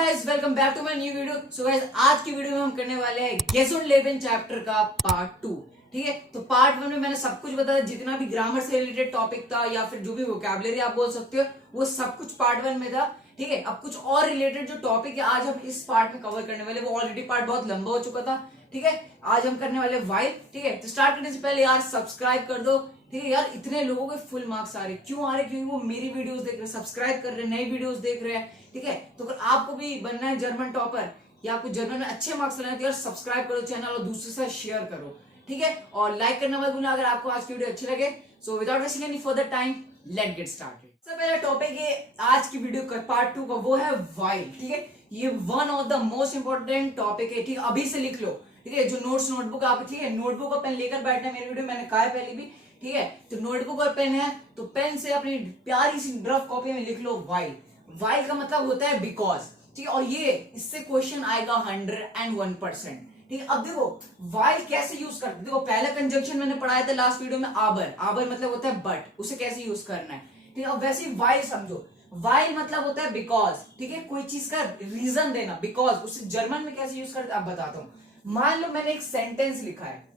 Guys welcome back to my new video. So guys आज की video में हम करने वाले हैं गेस ऑन लेवन चैप्टर का पार्ट 2। ठीक है, तो पार्ट 1 में मैंने सब कुछ बताया, जितना भी ग्रामर से रिलेटेड टॉपिक था या फिर जो भी वोकैबुलरी आप बोल सकते हो वो सब कुछ पार्ट 1 में था। ठीक है, अब कुछ और रिलेटेड जो टॉपिक है आज हम इस पार्ट में कवर करने वाले, वो ऑलरेडी पार्ट बहुत लंबा हो चुका था। ठीक है, आज हम करने वाले वाइल। ठीक है, तो स्टार्ट करने से पहले यार सब्सक्राइब कर दो। ठीक है यार, इतने लोगों के फुल मार्क्स आ रहे क्यों आ रहे? क्योंकि वो मेरी वीडियोस देख रहे हैं, सब्सक्राइब कर रहे हैं, नई वीडियोस देख रहे हैं। ठीक है, तो अगर आपको भी बनना है जर्मन टॉपर या आपको जर्मन में अच्छे मार्क्स लाने तो यार सब्सक्राइब करो चैनल और दूसरे से शेयर करो। ठीक है, और लाइक करना मत भूलना अगर आपको आज की वीडियो अच्छी लगे। So without wasting any further time let get started. सबसे पहला टॉपिक है आज की वीडियो का पार्ट 2 का, वो है वाइल। ठीक है, ये one of the most important topic है। ठीक है, अभी से लिख लो। ठीक है, जो नोट्स नोटबुक आप, ठीक है, नोटबुक और पेन लेकर बैठना है। मेरी वीडियो मैंने कहा है पहले भी। ठीक है, तो नोटबुक और पेन है तो पेन से अपनी प्यारी सी रफ कॉपी में लिख लो वाइल। वाइल का मतलब होता है बिकॉज। ठीक है, और ये इससे क्वेश्चन आएगा 101%। ठीक है, अब देखो वाइल कैसे यूज करते, देखो पहला कंजंक्शन मैंने पढ़ाया था लास्ट वीडियो में, आबर। आबर मतलब होता है बट, उसे कैसे यूज करना है। ठीक है, अब वैसे ही वाइल समझो, वाइल मतलब होता है बिकॉज। ठीक है, कोई चीज का रीजन देना, बिकॉज। उसे जर्मन में कैसे यूज करते अब बताता हूं। मान लो मैंने एक सेंटेंस लिखा है,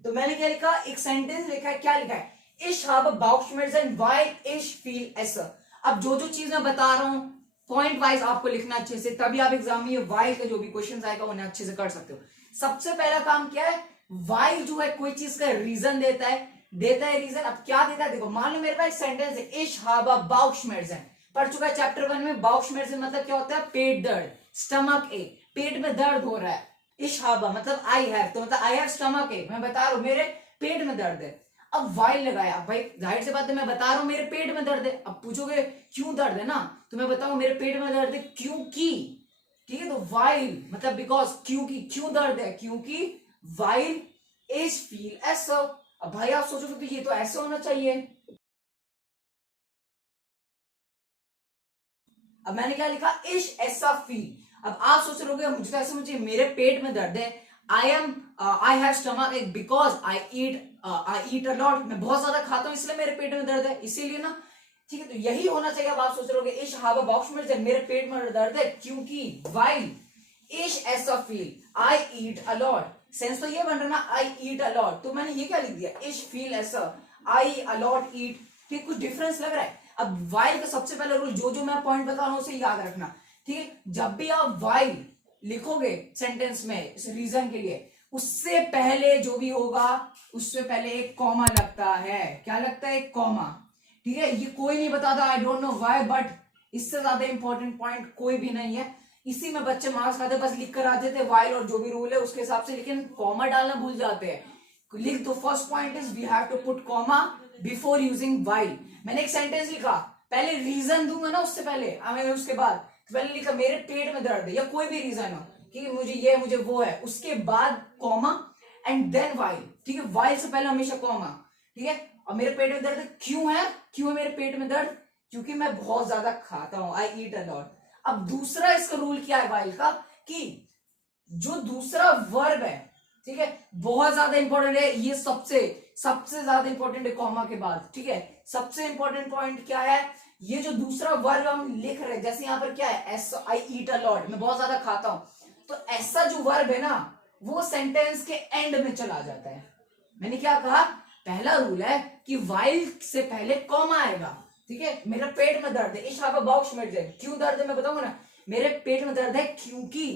तो मैंने क्या लिखा, एक सेंटेंस लिखा है। क्या लिखा है? Ich habe Bauchschmerzen weil ich viel esse। अब जो जो चीज मैं बता रहा हूं पॉइंट वाइज आपको लिखना अच्छे से, तभी आप एग्जाम में ये वाइल का जो भी क्वेश्चन आएगा उन्हें अच्छे से कर सकते हो। सबसे पहला काम क्या है, वाइल जो है कोई चीज का रीजन देता है। रीजन। अब क्या देता है, देखो मान लो मेरे पास एक सेंटेंस है, Ich habe Bauchschmerzen। पढ़ चुका है चैप्टर 1 में। Bauchschmerzen मतलब क्या होता है? पेट दर्द, स्टमक एक, पेट में दर्द हो रहा है। Ich habe मतलब आई हैव, तो मतलब आई हैव स्टमक एक, मैं बता रहा हूं मेरे पेट में दर्द है। अब वाइल लगाया, भाई जाहिर सी बात है मैं बता रहा हूं मेरे पेट में दर्द है। अब पूछोगे क्यों दर्द है ना, तो मैं बताऊं मेरे पेट में दर्द है क्योंकि। ठीक है, तो वाइल मतलब बिकॉज, क्योंकि। क्यों दर्द है? क्योंकि। वाइल इज फील ऐसा। अब भाई आप सोचोगे तो ये तो ऐसे होना चाहिए। अब मैंने क्या लिखा, इश ऐसा फील। अब आप सोच रहे हो मुझे तो ऐसा मुझे मेरे पेट में दर्द है। आई हैव स्टमक एक because I eat a lot, मैं बहुत ज्यादा खाता हूं इसलिए मेरे पेट में दर्द है, इसीलिए ना। ठीक है, तो यही होना चाहिए। अब आप सोच रहे हो इश हैव अ बॉक्स, मेरे पेट में दर्द है क्योंकि वाइल इश ऐसा feel I eat a lot. Sense तो ये बन रहा ना, आई ईट अ लॉट, तो मैंने ये क्या लिख दिया, इश फील ऐसा, आई अ लॉट ईट। ठीक, कुछ डिफरेंस लग रहा है। अब वाइल का सबसे पहला रूल, जो जो मैं पॉइंट बता रहा हूं उसे याद रखना। ठीक है, जब भी आप वाइल लिखोगे सेंटेंस में इस रीजन के लिए, उससे पहले जो भी होगा उससे पहले एक कॉमा लगता है। क्या लगता है? एक कॉमा। ठीक है, ये कोई नहीं बताता, I don't know why, but इससे ज्यादा इंपॉर्टेंट पॉइंट कोई भी नहीं है। इसी में बच्चे मार्क्स खाते, बस लिख कर आते थे वाइल और जो भी रूल है उसके हिसाब से, लेकिन कॉमा डालना भूल जाते हैं। लिख दो, first point is we have to put comma before using while. मैंने एक सेंटेंस लिखा, पहले रीजन दूंगा ना उससे पहले, मैंने उसके बाद पहले लिखा मेरे पेट में दर्द है, या कोई भी रीजन हो कि मुझे ये मुझे वो है, उसके बाद कॉमा एंड देन वाइल। ठीक है, वाइल से पहले हमेशा कॉमा। ठीक है, और मेरे पेट में दर्द है क्यों है? क्यों है मेरे पेट में दर्द? क्योंकि मैं बहुत ज्यादा खाता हूं, आई ईट अ लॉट। अब दूसरा इसका रूल क्या है वाइल का, कि जो दूसरा वर्ब है, ठीक है, बहुत ज्यादा इंपॉर्टेंट है ये, सबसे सबसे ज्यादा इंपॉर्टेंट है कॉमा के बाद। ठीक है, सबसे इंपॉर्टेंट पॉइंट क्या है, ये जो दूसरा वर्ब हम लिख रहे हैं, जैसे यहां पर क्या है, S I eat a lot, मैं बहुत ज्यादा खाता हूं, तो ऐसा जो वर्ब है ना वो सेंटेंस के एंड में चला जाता है। मैंने क्या कहा, पहला रूल है कि वाइल से पहले कॉमा आएगा। ठीक है, मेरा पेट में दर्द है, इश हैव अ बाउचश्मेर्जेन, क्यों दर्द है मैं बताऊंगा ना, मेरे पेट में दर्द है क्योंकि।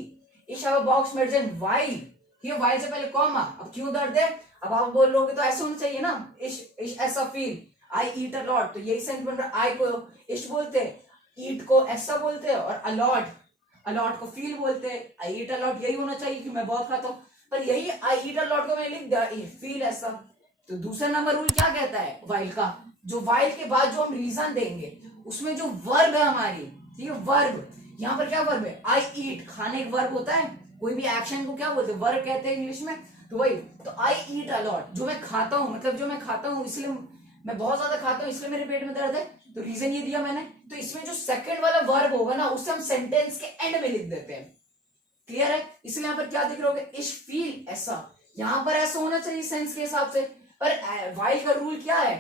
इश हैव अ बाउचश्मेर्जेन वाइल, ठीक है, वाइल से पहले कॉमा। अब क्यों दर्द है, अब आप बोल लोगे तो ऐसे होना चाहिए ना, इश ऐसा feel I eat a lot, तो यही सेंस बन रहा है। आई को इश बोलते हैं, ईट को ऐसा बोलते हैं, और अलॉट को फील बोलते हैं। आई ईट अ लॉट यही होना चाहिए कि मैं बहुत खाता हूं, पर यही आई ईट अ लॉट को मैंने लिख दिया फील ऐसा। तो दूसरा नंबर रूल क्या कहता है वाइल का, जो वाइल के बाद जो हम रीजन देंगे उसमें जो वर्ब है हमारी, ठीक है, वर्ब, यहाँ पर क्या वर्ब है, आई ईट, खाने एक वर्ब होता है, कोई भी एक्शन को क्या बोलते हैं, वर्ब कहते हैं इंग्लिश में, तो वही। तो आई ईट अ लॉट, जो मैं खाता हूं, मतलब जो मैं खाता हूं इसलिए मैं बहुत ज्यादा खाता हूं इसलिए मेरे पेट में दर्द है, तो रीजन ये दिया मैंने। तो इसमें जो सेकंड वाला वर्ब होगा ना उसे हम सेंटेंस के एंड में लिख देते हैं। क्लियर है? इसलिए यहाँ पर क्या दिख रहा होगा, इश फील ऐसा, यहां पर ऐसा होना चाहिए सेंस के हिसाब से। पर वाइल का रूल क्या है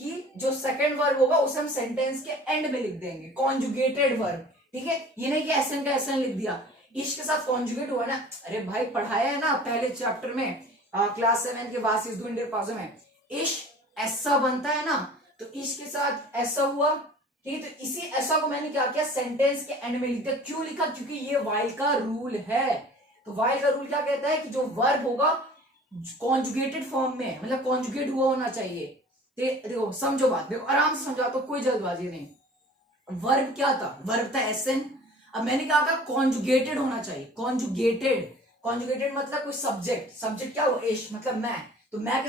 कि जो सेकंड वर्ब होगा उसे हम सेंटेंस के एंड में लिख देंगे, कॉन्जुगेटेड वर्ब। ठीक है, ये नहीं कि एसन का एसन लिख दिया, इश के साथ कॉन्जुगेट हुआ ना। अरे भाई पढ़ाया है ना पहले चैप्टर में, क्लास 7 के वास इज डू पासो में, इश ऐसा बनता है ना, तो इश के साथ ऐसा हुआ। ठीक है, तो इसी ऐसा को मैंने क्या किया, सेंटेंस के एंड में लिख दिया। क्यों लिखा, क्योंकि ये वाइल का रूल है। तो वाइल का रूल क्या कहता है कि जो वर्ब होगा कॉन्जुगेटेड फॉर्म में, मतलब कॉन्जुगेट हुआ होना चाहिए। देखो समझो बात, देखो आराम से समझा, तो कोई जल्दबाजी नहीं। वर्ब क्या था, वर्ब था एसन। अब मैंने क्या कहा, कॉन्जुगेटेड होना चाहिए, कॉन्जुगेटेड। कॉन्जुगेटेड मतलब कोई सब्जेक्ट, सब्जेक्ट क्या हुआ, इश मतलब मैं, तो मैं के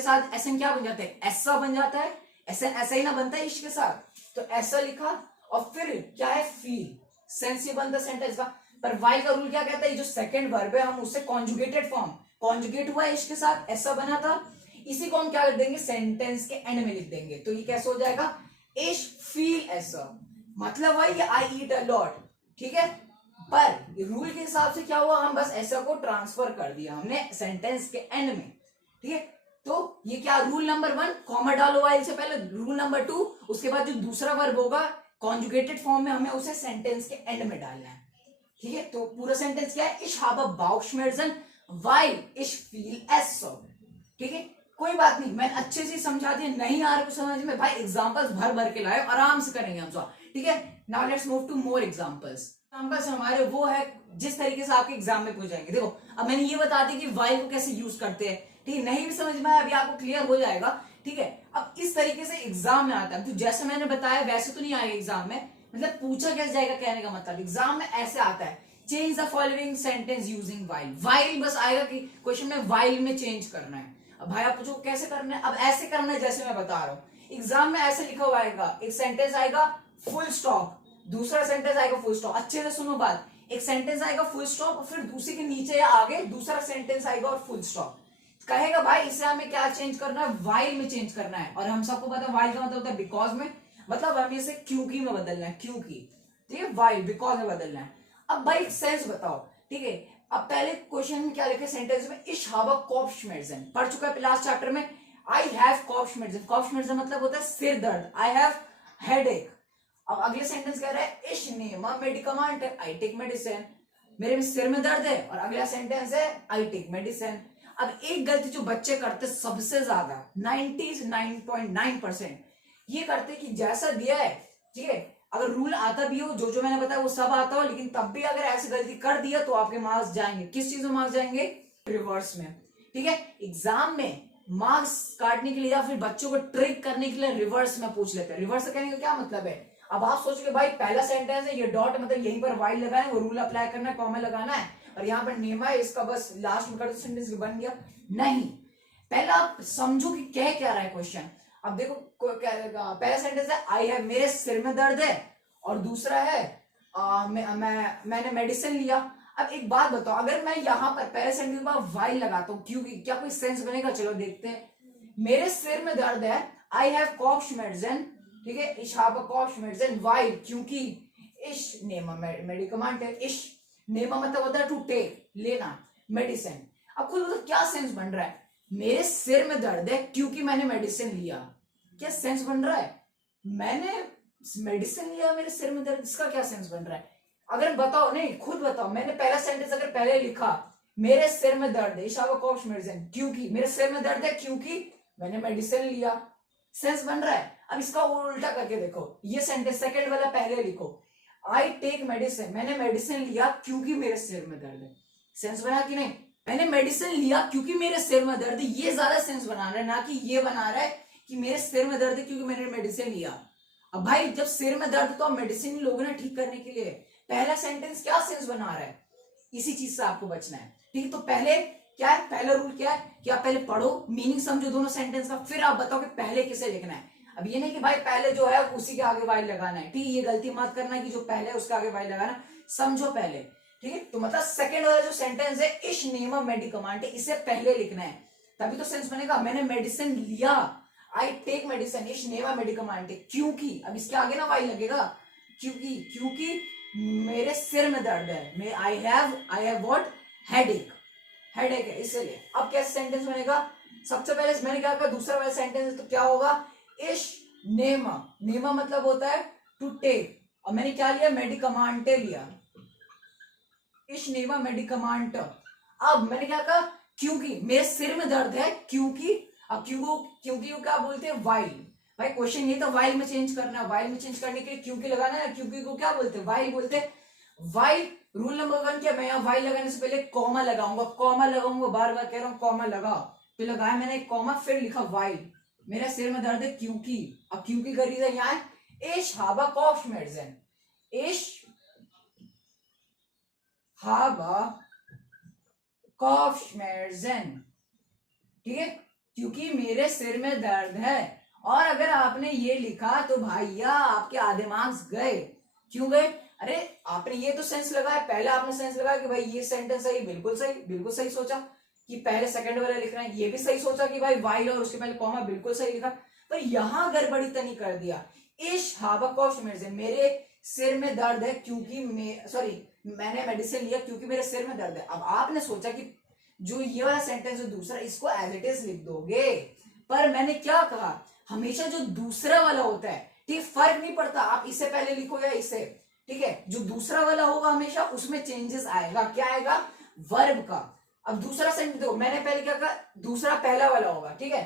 साथ एसन क्या बन जाता है, ऐसा बन जाता है। एसन ऐसा ही ना बनता है इश के साथ, तो ऐसा लिखा। और फिर क्या है, फील, सेंस ये बनता सेंटेंस का। पर वाइल का रूल क्या कहता है, जो सेकंड वर्ब है हम उससे कॉन्जुगेटेड फॉर्म, कॉन्जुगेट हुआ है इश के साथ, ऐसा बना था, इसी को हम क्या लिख देंगे, सेंटेंस के एंड में लिख देंगे। तो ये कैसे हो जाएगा, इश फील ऐसा, मतलब वही आई ईट अ लॉट। ठीक है, पर रूल के हिसाब से क्या हुआ, हम बस ऐसा को ट्रांसफर कर दिया हमने सेंटेंस के एंड में। ठीक है, तो ये क्या, रूल नंबर 1 कॉमा डालो वाइल से पहले, रूल नंबर 2 उसके बाद जो दूसरा वर्ब होगा कॉन्जुगेटेड फॉर्म में हमें उसे सेंटेंस के एंड में डालना है। ठीक है, तो पूरा सेंटेंस क्या है, इश habe Bauchschmerzen weil ich viel esse। ठीक है, कोई बात नहीं, मैं अच्छे से समझा दिया, नहीं आ रहा कुछ समझ में, भाई एग्जांपल्स भर भर के लाए, आराम से करेंगे हम सब। ठीक है, now let's move to more examples. Examples हमारे वो है जिस तरीके से आपके एग्जाम में पूछ जाएंगे। देखो अब मैंने ये बता दी कि वाइल को कैसे यूज करते हैं। ठीक है, नहीं भी समझ में आया अभी आपको क्लियर हो जाएगा। ठीक है, अब इस तरीके से एग्जाम में आता है, तो जैसे मैंने बताया वैसे तो नहीं आएगा एग्जाम में, मतलब पूछा कैसे जाएगा, कहने का मतलब एग्जाम में ऐसे आता है, change the following sentence using while. While बस आएगा कि क्वेश्चन में वाइल में चेंज करना है। अब भाई आप पूछो कैसे करना है, अब ऐसे करना है जैसे मैं बता रहा हूं। एग्जाम में ऐसे लिखा हुआ आएगा, एक सेंटेंस आएगा फुल स्टॉप, दूसरा सेंटेंस आएगा फुल स्टॉप। अच्छे से सुनो बात, एक सेंटेंस आएगा फुल स्टॉप और फिर दूसरे के नीचे या आगे दूसरा सेंटेंस आएगा और फुल स्टॉप। कहेगा भाई इसे हमें क्या चेंज करना है, वाइल में चेंज करना है। और हम सबको पता है वाइल का मतलब होता है बिकॉज में, मतलब हमें इसे क्योंकि में बदलना है, क्योंकि। ठीक है, वाइल बिकॉज में बदलना है। अब भाई सेंस बताओ। ठीक है, अब पहले क्वेश्चन में क्या लिखे सेंटेंस में, इश habe Kopfschmerzen, पढ़ चुका है लास्ट चैप्टर में। आई हैव Kopfschmerzen, Kopfschmerzen मतलब होता है सिर दर्द, आई हैव हेडेक। अब अगले सेंटेंस कह रहा है इश nehme Medikamente, I take medicine, मेरे में सिर में दर्द है। और अगला सेंटेंस है आई टेक मेडिसिन। अब एक गलती जो बच्चे करते सबसे ज्यादा 99.9% ये करते कि जैसा दिया है, ठीक है, अगर रूल आता भी हो, जो मैंने बताया वो सब आता हो, लेकिन तब भी अगर ऐसी गलती कर दिया तो आपके मार्क्स जाएंगे, किस चीज में मार्क्स जाएंगे, रिवर्स में। ठीक है, एग्जाम में मार्क्स काटने के लिए या फिर बच्चों को ट्रिक करने के लिए रिवर्स में पूछ लेते हैं। रिवर्स कहने का क्या मतलब है, अब आप सोचोगे भाई पहला सेंटेंस है, ये डॉट मतलब यहीं पर वाइल लगाना है, वो रूल अप्लाई करना है, कॉमा लगाना है, और यहाँ पर नेमा है, इसका बस लास्ट में कर दो सेंटेंस बन गया। नहीं, पहला आप समझो कि कह क्या रहा है क्वेश्चन। अब देखो पहला सेंटेंस है आई हैव, मेरे सिर में दर्द है, और दूसरा है मैंने मेडिसिन लिया। अब एक बात बताओ, अगर मैं यहाँ पर पहले सेंटेंस में वाइल लगाता हूँ, क्योंकि क्या कोई सेंस बनेगा, चलो देखते हैं। मेरे सिर में दर्द है, आई हैव Kopfschmerzen, ठीक है, ich habe Kopfschmerzen weil, क्योंकि ich nehme Medikamente, ich nehme मतलब होता है टू टेक, लेना, मेडिसिन। अब खुद मतलब क्या सेंस बन रहा है, मेरे सिर में दर्द है क्योंकि मैंने मेडिसिन लिया। क्या सेंस बन रहा है, मैंने मेडिसिन लिया मेरे सिर में दर्द, इसका क्या सेंस बन रहा है। अगर बताओ, नहीं खुद बताओ, मैंने पहला सेंटेंस अगर पहले लिखा मेरे सिर में दर्द है, ich habe Kopfschmerzen, क्योंकि मेरे सिर में दर्द है क्योंकि मैंने मेडिसिन लिया, सेंस बन रहा है। अब इसका उल्टा करके देखो, ये सेंटेंस सेकंड वाला पहले लिखो, आई टेक मेडिसिन, मैंने मेडिसिन लिया क्योंकि मेरे सिर में दर्द है, सेंस बना कि नहीं, मैंने मेडिसिन लिया क्योंकि मेरे सिर में दर्द है, ये ज्यादा सेंस बना रहा है, ना कि ये बना रहा है कि मेरे सिर में दर्द है क्योंकि मैंने मेडिसिन लिया। अब भाई जब सिर में दर्द तो आप मेडिसिन लोगे ना ठीक करने के लिए। पहला सेंटेंस क्या सेंस बना रहा है, इसी चीज से आपको बचना है। ठीक, तो पहले क्या है, पहला रूल क्या है कि आप पहले पढ़ो, मीनिंग समझो दोनों सेंटेंस का, फिर आप बताओ कि पहले किसे लिखना है। अब ये नहीं कि भाई पहले जो है उसी के आगे वाइल लगाना है। ठीक, ये गलती मत करना कि जो पहले है उसके आगे वाइल लगाना, समझो पहले। ठीक है, तो मतलब सेकंड वाला जो सेंटेंस है इश नेम मेडिकमेंट, इसे पहले लिखना है, तभी तो सेंस बनेगा। मैंने मेडिसिन लिया, आई टेक मेडिसिन, इश नेम मेडिकमेंट, क्योंकि, अब इसके आगे ना वाइल लगेगा, क्योंकि मेरे सिर में दर्द है, आई हैव व्हाट, हेडेक है, इसलिए। अब कैसे सेंटेंस बनेगा, सबसे पहले मैंने क्या कहा, दूसरा वाला सेंटेंस तो क्या होगा, इश नेमा, नेमा मतलब होता है टू टेक, और मैंने क्या लिया, मेडिकमांटे लिया, इश नेमा मेडिकमांट। अब मैंने क्या कहा, क्योंकि मेरे सिर में दर्द है, क्योंकि, अब क्योंकि को क्या बोलते हैं, वाइल। भाई क्वेश्चन ये तो वाइल में चेंज करना है, वाइल में चेंज करने के लिए क्योंकि लगाना है, क्योंकि को क्या बोलते हैं, वाइल बोलते हैं। वाइल रूल नंबर 1 क्या, मैं यहाँ वाइल लगाने से पहले कॉमा लगाऊंगा, कॉमा लगाऊंगा, बार बार कह रहा हूँ कॉमा लगा, तो लगाया मैंने एक कॉमा, फिर लिखा वाइल, मेरा सिर में दर्द है क्योंकि। अब क्योंकि का रीजन यहाँ है, इश हाबा कॉफश्मेर्जेन, इश हाबा कॉफश्मेर्जेन, ठीक है, क्योंकि मेरे सिर में दर्द है। और अगर आपने ये लिखा तो भैया आपके आधे मार्क्स गए। क्यों गए, अरे आपने ये तो सेंस लगाया, पहले आपने सेंस लगाया कि भाई ये सेंटेंस सही, बिल्कुल सही, बिल्कुल सही सोचा कि पहले सेकंड वाला लिखना है, ये भी सही सोचा कि भाई वाइल और उसके पहले कॉमा, बिल्कुल सही लिखा। पर यहां गड़बड़ी तनी कर दिया, इश हाबाकोश मेरे सिर में दर्द है क्योंकि मैंने मेडिसिन लिया क्योंकि मेरे सिर में दर्द है। अब आपने सोचा कि जो ये वाला सेंटेंस है दूसरा, इसको एज इट इज लिख दोगे, पर मैंने क्या कहा, हमेशा जो दूसरा वाला होता है, ठीक, फर्क नहीं पड़ता आप इससे पहले लिखो या इससे, ठीक है, जो दूसरा वाला होगा हमेशा उसमें चेंजेस आएगा, क्या आएगा, वर्ब का। अब दूसरा सेंटेंस देखो, मैंने पहले क्या कहा, दूसरा पहला वाला होगा, ठीक है,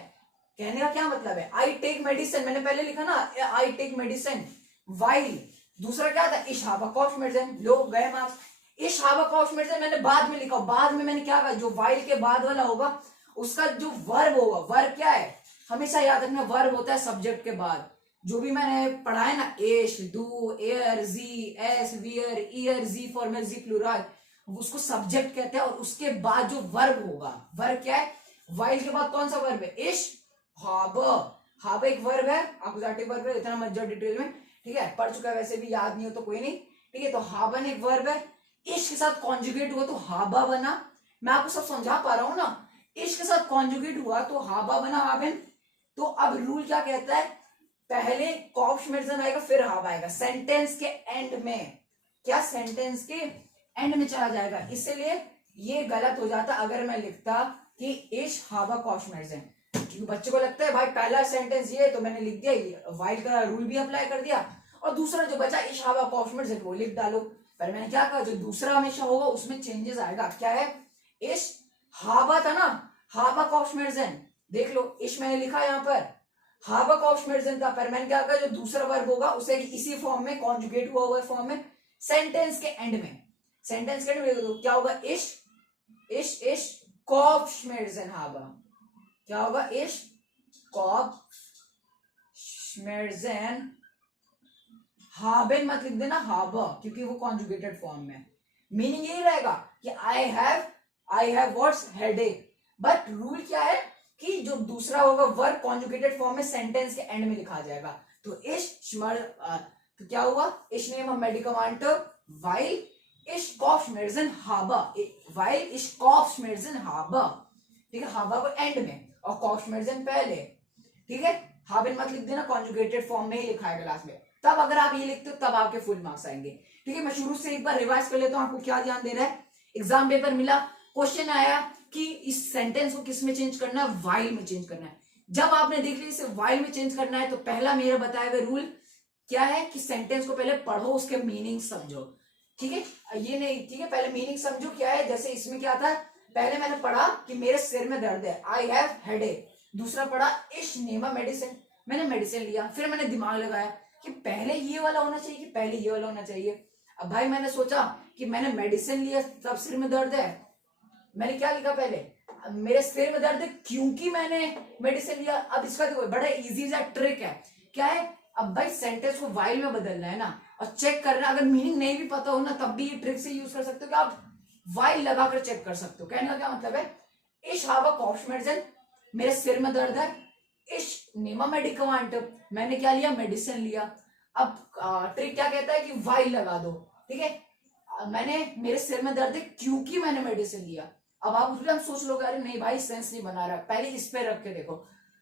कहने का क्या मतलब है, आई टेक मेडिसिन, मैंने पहले लिखा ना, आई टेक मेडिसिन, वाइल दूसरा क्या था, इशाबा कॉफ मेडिसिन, लो गए मार्क्स। इशाबा कॉफ मेडिसिन मैंने बाद में लिखा, बाद में मैंने क्या कहा, जो वाइल के बाद वाला होगा उसका जो वर्ब होगा, वर्ब क्या है, हमेशा याद रखना, वर्ब होता है सब्जेक्ट के बाद। जो भी मैंने पढ़ा है ना, एश, डू, एयर, जी, एस, वियर, ईयर, जी फॉर्मल, जी प्लूरल, उसको सब्जेक्ट कहते हैं, और उसके बाद जो वर्ब होगा, वर्ब क्या है, वाइल के बाद कौन सा वर्ब है, इश हाब, हाब एक वर्ब है, अकुजाटिव वर्ब है, इतना मत जाओ डिटेल में, ठीक है, पढ़ चुका है वैसे भी, याद नहीं हो तो कोई नहीं, ठीक है। तो हाबन एक वर्ब है, इश के साथ कॉन्जुगेट हुआ तो हाबा बना, मैं आपको सब समझा पा रहा हूं ना, इश के साथ कॉन्जुगेट हुआ तो हाबा बना, हाबन। तो अब रूल क्या कहता है, पहले कॉफ्शमेर्जन आएगा फिर हाबा आएगा, सेंटेंस के एंड में, क्या सेंटेंस के एंड में चला जाएगा, इसलिए ये गलत हो जाता अगर मैं लिखता कि इश हाबा कॉफ्शमेर्जन, क्योंकि बच्चे को लगता है भाई पहला सेंटेंस ये तो मैंने लिख दिया, वाइल का रूल भी अप्लाई कर दिया, और दूसरा जो बचा इश हाबा कॉफ्शमेर्जन वो लिख डालो। पर मैंने क्या कहा, जो दूसरा हमेशा होगा उसमें चेंजेस आएगा, क्या है, इश हाबा था ना, हाबा कॉफ्शमेर्जन, देख लो इश मैंने लिखा यहाँ पर, हाबा कॉफ्शमेर्जन था, पर मैंने क्या कहा, जो दूसरा वर्ब होगा उसे इसी फॉर्म में कॉन्जुगेट हुआ हुआ फॉर्म में, सेंटेंस के एंड में, सेंटेंस के एंड में क्या होगा, इश इश इश कॉफ्शमेर्जन हाबा, क्या होगा, इश कॉफ्शमेर्जन हाबेन मत लिख देना हाबा, क्योंकि वो कॉन्जुगेटेड फॉर्म में, मीनिंग यही रहेगा कि I have what's headache, but rule क्या है कि जो दूसरा होगा वर्ब कॉन्जुगेटेड फॉर्म में सेंटेंस के एंड में लिखा जाएगा। तो तो क्या हुआ, इश नेम मेडिकमेंट वाइल इश कॉफ्शमेर्जन हाबा, वाइल इश कॉफ्शमेर्जन हाबा, ठीक है, हाबा को एंड में और कॉफ्शमेर्जन पहले, ठीक है, हाबेन मत लिख देना, कॉन्जुगेटेड फॉर्म में ही लिखा है क्लास में, तब अगर आप ये लिखते हो तब आपके फुल मार्क्स आएंगे, ठीक है। मैं शुरू से एक बार रिवाइज कर लेता हूं, आपको क्या ध्यान दे रहा है, एग्जाम पेपर मिला, क्वेश्चन आया कि इस सेंटेंस को किस में चेंज करना है, वाइल में चेंज करना है। जब आपने देख लिया इसे वाइल में चेंज करना है, तो पहला मेरा बताया हुआ रूल क्या है कि सेंटेंस को पहले पढ़ो, उसके मीनिंग समझो, ठीक है, ये नहीं, ठीक है, पहले मीनिंग समझो क्या है। जैसे इसमें क्या था, पहले मैंने पढ़ा कि मेरे सिर में दर्द है, आई हैव हेडेक, दूसरा पढ़ा इश नेमा मेडिसिन, मैंने मेडिसिन लिया, फिर मैंने दिमाग लगाया कि पहले ये वाला होना चाहिए कि पहले ये वाला होना चाहिए। अब भाई मैंने सोचा कि मैंने मेडिसिन लिया तब सिर में दर्द है, मैंने क्या लिखा पहले, मेरे सिर में दर्द है क्योंकि मैंने मेडिसिन लिया। अब इसका देखो बड़ा इजी सा ट्रिक है, क्या है, अब भाई सेंटेंस को वाइल में बदलना है ना, और चेक करना, अगर मीनिंग नहीं भी पता हो ना तब भी ये ट्रिक से यूज कर सकते हो कि आप वाइल लगाकर चेक कर सकते हो। कहने का क्या मतलब है, इश हावा कॉफ्शमेर्जन, मेरे सिर में दर्द है, इश नेमा मेडिकमेंट, मैंने क्या लिया, मेडिसिन लिया। अब ट्रिक क्या कहता है कि वाइल लगा दो, ठीक है, मैंने मेरे सिर में दर्द है क्योंकि मैंने मेडिसिन लिया। अब आप उसमें हम सोच लोगे अरे नहीं भाई सेंस नहीं बना रहा, पहले इस पे रख के देखो,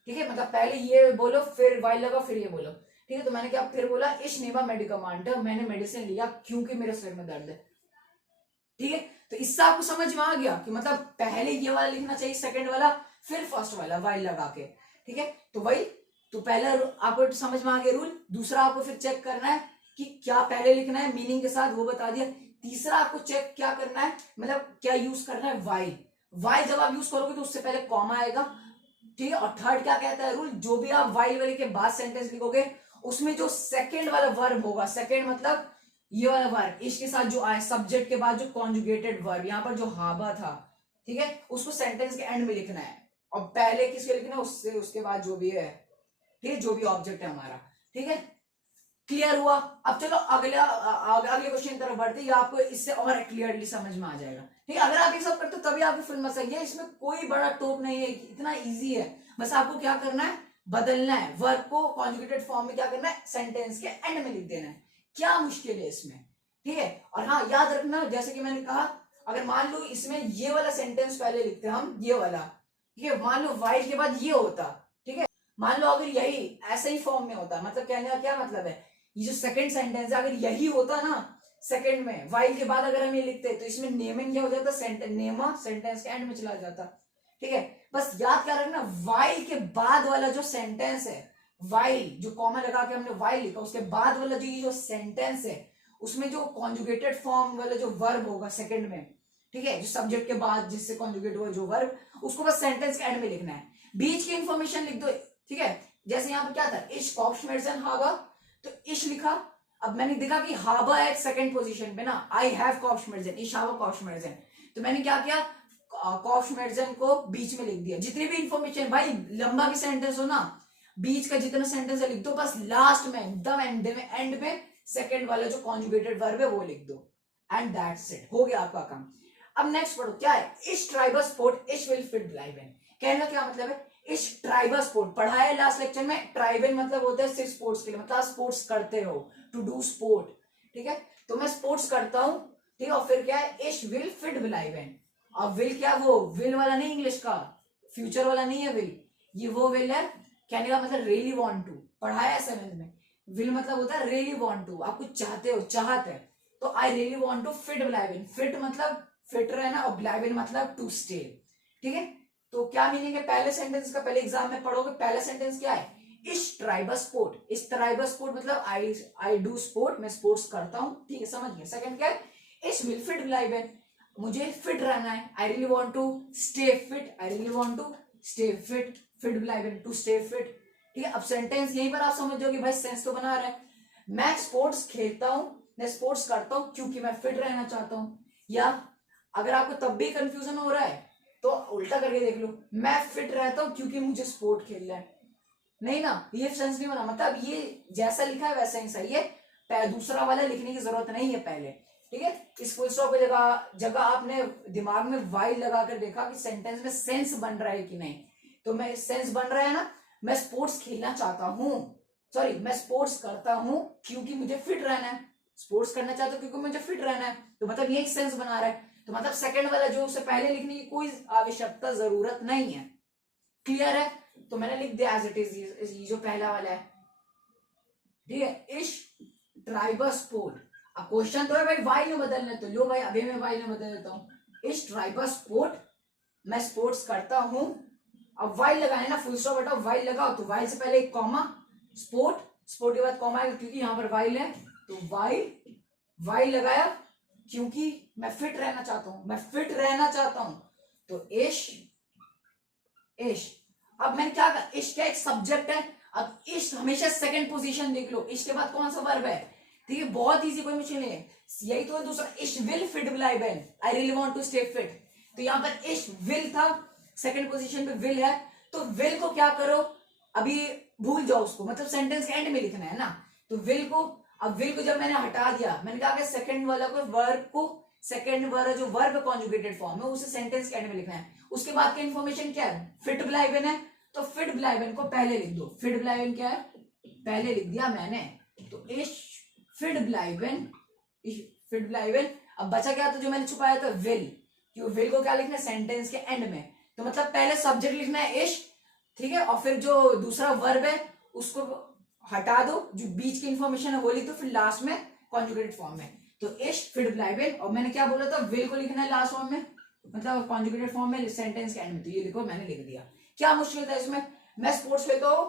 ठीक है, मतलब पहले ये बोलो फिर वाइल लगा फिर ये बोलो, ठीक है। तो मैंने क्या फिर बोला, इश नेमा मेडिकमेंट, मैंने मेडिसिन लिया क्योंकि मेरे सिर में दर्द है, ठीक है। तो इससे आपको समझ में आ गया कि मतलब पहले ये वाला लिखना चाहिए, सेकंड वाला फिर फर्स्ट वाला वाइल लगा के, ठीक है। तो वही तो पहला आपको समझ में आ गया रूल। दूसरा आपको फिर चेक करना है कि क्या पहले लिखना है मीनिंग के साथ, वो बता दिया। तीसरा आपको चेक क्या करना है, मतलब क्या यूज करना है, वाइल। वाइल जब आप यूज करोगे तो उससे पहले कॉमा आएगा, ठीक है। और थर्ड क्या कहता है रूल, जो भी आप वाइल वाले के बाद सेंटेंस लिखोगे उसमें जो सेकंड वाला वर्ब होगा, सेकंड मतलब ये वाला वर्ब, इसके साथ जो आए सब्जेक्ट के बाद जो कॉन्जुगेटेड वर्ब, यहां पर जो हाबा था, ठीक है, उसको सेंटेंस के एंड में लिखना है। और पहले किसके लिखना है, उससे उसके बाद जो भी है, ठीक है, जो भी ऑब्जेक्ट है हमारा, ठीक है। क्लियर हुआ। अब चलो अगले क्वेश्चन की तरफ बढ़ते हैं, आपको इससे और क्लियरली समझ में आ जाएगा, ठीक है। अगर आप ये सब करते हो तभी आपको फुल मजा है, इसमें कोई बड़ा टोप नहीं है, इतना इजी है। बस आपको क्या करना है, बदलना है वर्ब को कॉन्जुगेटेड फॉर्म में, क्या करना है, सेंटेंस के एंड में लिख देना है। क्या मुश्किल है इसमें, ठीक है। और हाँ याद रखना, जैसे कि मैंने कहा, अगर मान लो इसमें ये वाला सेंटेंस पहले लिखते हैं हम, ये वाला, ठीक है, मान लो वाइल के बाद ये होता, ठीक है, मान लो अगर यही ऐसे ही फॉर्म में होता, मतलब कहने का क्या मतलब है, ये जो सेकंड सेंटेंस है अगर यही होता ना सेकंड में, वाइल के बाद अगर हम ये लिखते तो इसमें नेमिंग क्या हो जाता, नेमा सेंटेंस के एंड में चला जाता, ठीक है। बस याद क्या रखना, वाइल के बाद वाला जो सेंटेंस है, वाइल जो कॉमा लगा के हमने वाइल लिखा, उसके बाद वाला जो ये जो सेंटेंस है, उसमें जो कॉन्जुगेटेड फॉर्म वाला जो वर्ब होगा सेकंड में, ठीक है, जो सब्जेक्ट के बाद जिससे कॉन्जुगेट हुआ जो वर्ब, उसको बस सेंटेंस के एंड में लिखना है। बीच की इंफॉर्मेशन लिख दो, ठीक है। जैसे यहाँ पर क्या था, इश कॉप्शमेर्सन हाबा, तो इश लिखा। अब मैंने देखा कि हाबा है सेकंड पोजीशन पे ना, आई हैव कॉप्शमेर्सन, इश हाबा कॉप्शमेर्सन, तो मैंने क्या किया, कॉप्शमेर्सन को बीच में लिख दिया। जितनी भी इंफॉर्मेशन, भाई लंबा भी सेंटेंस हो ना, बीच का जितना सेंटेंस है लिख दो, बस लास्ट में एकदम एंड में सेकंड वाला जो कॉन्जुगेटेड वर्ब है वो लिख दो, एंड दैट्स इट, हो गया आपका काम। अब नेक्स्ट पढ़ो, क्या है, इश ट्राइबल स्पोर्ट इश विल फिट ब्लाइवेन, कहने का क्या मतलब है, इस ट्राइबल स्पोर्ट पढ़ा है लास्ट लेक्चर में, ट्राइबल मतलब होता है सिर्फ स्पोर्ट्स के लिए, मतलब स्पोर्ट्स करते हो, टू डू स्पोर्ट, ठीक है, तो मैं स्पोर्ट्स करता हूं, ठीक है। और फिर क्या है, इश विल फिट ब्लाइवेन, अब विल क्या, वो विल वाला नहीं, इंग्लिश का फ्यूचर वाला नहीं है विल, ये वो विल है, कहने का मतलब रियली वांट टू, पढ़ाया है सेवेंथ में, विल मतलब होता है रियली वांट टू, आप कुछ चाहते हो, चाहत है, तो I really want to fit ब्लाइवेन, फिट मतलब फिट रहना, और ब्लाइवेन मतलब टू स्टे, ठीक है। तो क्या मीनिंग है पहले सेंटेंस का, पहले एग्जाम में पढ़ोगे, पहला सेंटेंस क्या है, इस ट्राइबल स्पोर्ट, इस ट्राइबल स्पोर्ट मतलब आई डू स्पोर्ट, मैं स्पोर्ट्स करता हूं, ठीक है, समझ गए। सेकंड क्या है, इस विल फिट ब्लाइवेन, मुझे फिट रहना है, I really want to stay fit, I really want to stay fit, fit ब्लाइवेन टू स्टे फिट, ठीक है। अब सेंटेंस यहीं पर आप समझ जाओगे, भाई सेंस तो बना रहा है, मैं स्पोर्ट्स खेलता हूं, मैं स्पोर्ट्स करता हूं क्योंकि मैं फिट रहना चाहता हूं, या अगर आपको तब भी कंफ्यूजन हो रहा है तो उल्टा करके देख लो, मैं फिट रहता हूं क्योंकि मुझे स्पोर्ट खेलना है, नहीं ना, ये सेंस नहीं बना, मतलब ये जैसा लिखा है वैसा ही सही है, दूसरा वाला लिखने की जरूरत नहीं है पहले, ठीक है। इस फुल स्टॉप की जगह आपने दिमाग में वाई लगा कर देखा कि सेंटेंस में सेंस बन रहा है कि नहीं, तो मैं सेंस बन रहा है ना, मैं स्पोर्ट्स खेलना चाहता हूं, सॉरी मैं स्पोर्ट्स करता हूं क्योंकि मुझे फिट रहना है, स्पोर्ट्स करना चाहता हूं क्योंकि मुझे फिट रहना है, तो मतलब ये सेंस बना रहा है, तो मतलब सेकंड वाला जो उसे पहले लिखने की कोई आवश्यकता जरूरत नहीं है, क्लियर है। तो मैंने लिख दिया एज इट इज, ये जो पहला वाला है, ठीक है, इश ट्राइबल स्पोर्ट। अब क्वेश्चन तो है भाई वाई में बदलना, तो लो भाई अभी मैं वाई में बदल देता हूं, इश ट्राइबल स्पोर्ट, मैं स्पोर्ट्स करता हूं, अब वाई लगाए ना, फुल स्टॉप हटाओ, वाई लगाओ, तो वाई से पहले एक कॉमा, स्पोर्ट, स्पोर्ट के बाद कॉमा आएगा क्योंकि यहां पर वाइल है, तो वाई लगाया क्योंकि मैं फिट रहना चाहता हूं, मैं फिट रहना चाहता हूं, तो इश, अब मैंने क्या कहा, इश क्या एक सब्जेक्ट है, अब इश हमेशा सेकंड पोजीशन देख लो, इश के बाद कौन सा वर्ब है, ठीक है, बहुत इजी, कोई मुश्किल नहीं है, यही तो है दूसरा, इश विल फिट ब्लाइवेन, I really want to stay fit, तो यहां पर इश विल था, सेकंड पोजीशन पे विल है, तो विल को क्या करो, अभी भूल जाओ उसको, मतलब सेंटेंस के एंड में लिखना है ना, तो विल को, अब विल को जब मैंने हटा दिया, मैंने कहा कि सेकंड वाला को वर्ब को, सेकंड वाला जो वर्ब कॉन्जुगेटेड फॉर्म है उसे सेंटेंस के एंड में लिखना है, उसके बाद की इंफॉर्मेशन क्या है, फिट ब्लाइवेन है, तो फिट ब्लाइवेन को पहले लिख दो, फिट ब्लाइवेन क्या है, पहले लिख दिया मैंने, तो इश फिट ब्लाइवेन, फिट ब्लाइवेन, अब बचा क्या था जो मैंने छुपाया था, विल, क्यों विल को क्या लिखना है, सेंटेंस के एंड में, तो मतलब पहले सब्जेक्ट लिखना है इश, ठीक है, और फिर जो दूसरा वर्ब है उसको हटा दो, जो बीच की इंफॉर्मेशन है वो लिख दो, फिर लास्ट में कॉन्जुगेटेड फॉर्म में, तो इश फिट ब्लाइवेन, और मैंने क्या बोला था, विल को लिखना है लास्ट फॉर्म में, मतलब कॉन्जुगेटेड फॉर्म में सेंटेंस के एंड में, तो ये लिखो, मैंने लिख दिया, क्या मुश्किल था इसमें, मैं स्पोर्ट्स खेलता हूं,